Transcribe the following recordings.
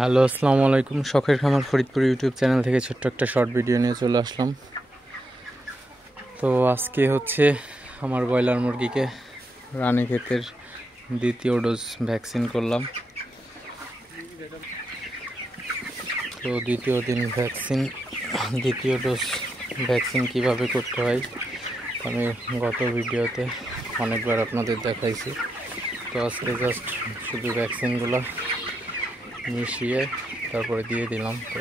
Hello, আসসালামু আলাইকুম। শখের খামার ফরিদপুর ইউটিউব চ্যানেল থেকে ছোট্ট একটা শর্ট ভিডিও নিয়ে চলে আসলাম। তো আজকে হচ্ছে আমার ব্রয়লার মুরগিকে রানীক্ষেতের দ্বিতীয় ডোজ ভ্যাকসিন করলাম। তো দ্বিতীয় ডোজ ভ্যাকসিন কিভাবে করতে হয় আমি গত ভিডিওতে অনেকবার আপনাদের দেখাইছি। তো আজকে জাস্ট শুধু ভ্যাকসিনগুলো মিশিয়ে তারপরে দিয়ে দিলাম। তো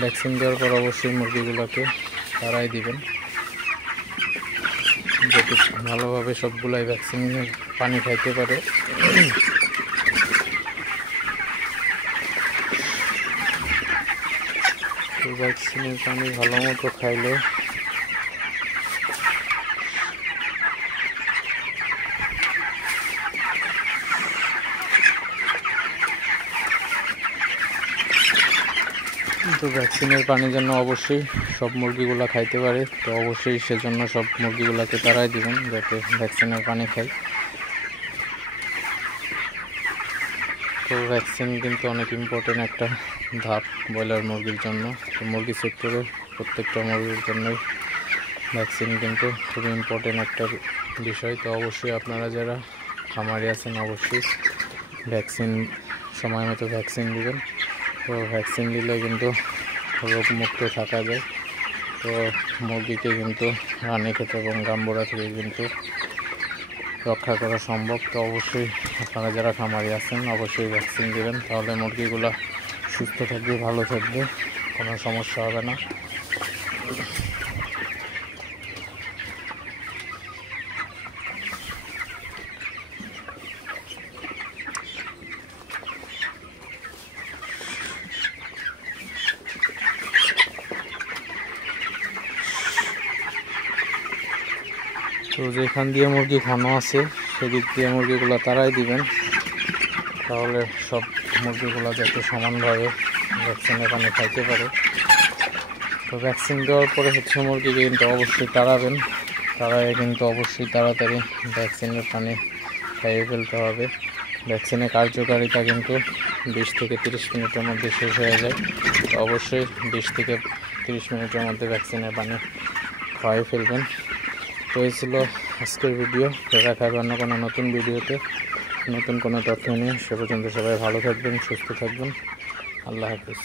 ভ্যাকসিন দেওয়ার পর অবশ্যই মুরগিগুলোকে তাড়াই দিবেন, যাতে ভালোভাবে সবগুলাই ভ্যাকসিনের পানি খাইতে পারে। তো ভ্যাকসিনের পানি ভালো মতো খাইলে তো ভ্যাকসিনের পানি যেন অবশ্যই সব মুরগিগুলো খাইতে পারে। তো অবশ্যই সেজন্য সব মুরগিগুলোকে তাড়াই দিবেন যাতে ভ্যাকসিনের পানি খায়। তো ভ্যাকসিন কিন্তু অনেক ইম্পর্টেন্ট একটা ধাপ ব্রয়লার মুরগির জন্য। তো মুরগি সেক্টরে প্রত্যেকটা মুরগির জন্যই ভ্যাকসিন কিন্তু খুবই ইম্পর্টেন্ট একটা বিষয়। তো অবশ্যই আপনারা যারা খামারি আছেন অবশ্যই ভ্যাকসিন সময় মতো ভ্যাকসিন দিবেন। তো ভ্যাকসিন দিলে কিন্তু রোগমুক্ত থাকা যায়। তো মুরগিকে কিন্তু রানীক্ষেত এবং গাম্বুরা থেকে কিন্তু রক্ষা করা সম্ভব। তো অবশ্যই আপনারা যারা খামারি আছেন অবশ্যই ভ্যাকসিন দেবেন, তাহলে মুরগিগুলো সুস্থ থাকবে, ভালো থাকবে, কোনো সমস্যা হবে না। তো যেখান দিয়ে মুরগি ঘন আছে সেদিক দিয়ে মুরগিগুলো তাড়াই দিবেন, তাহলে সব মুরগিগুলো যাতে সমানভাবে ভ্যাকসিনের পানি খাইতে পারে। তো ভ্যাকসিন দেওয়ার পরে হচ্ছে মুরগিকে কিন্তু অবশ্যই তাড়াবেন, তাড়ায় কিন্তু অবশ্যই তাড়াতাড়ি ভ্যাকসিনের পানি খাইয়ে ফেলতে হবে। ভ্যাকসিনের কার্যকারিতা কিন্তু 20 থেকে 30 মিনিটের মধ্যে শেষ হয়ে যায়। তো অবশ্যই 20 থেকে 30 মিনিটের মধ্যে ভ্যাকসিনের পানি খাইয়ে ফেলবেন। তো এই ছিল আজকের ভিডিও। দেখা হবে অন্য কোনো নতুন ভিডিওতে নতুন কোনো তথ্য নিয়ে। সে পর্যন্ত সবাই ভালো থাকবেন, সুস্থ থাকবেন। আল্লাহ হাফিজ।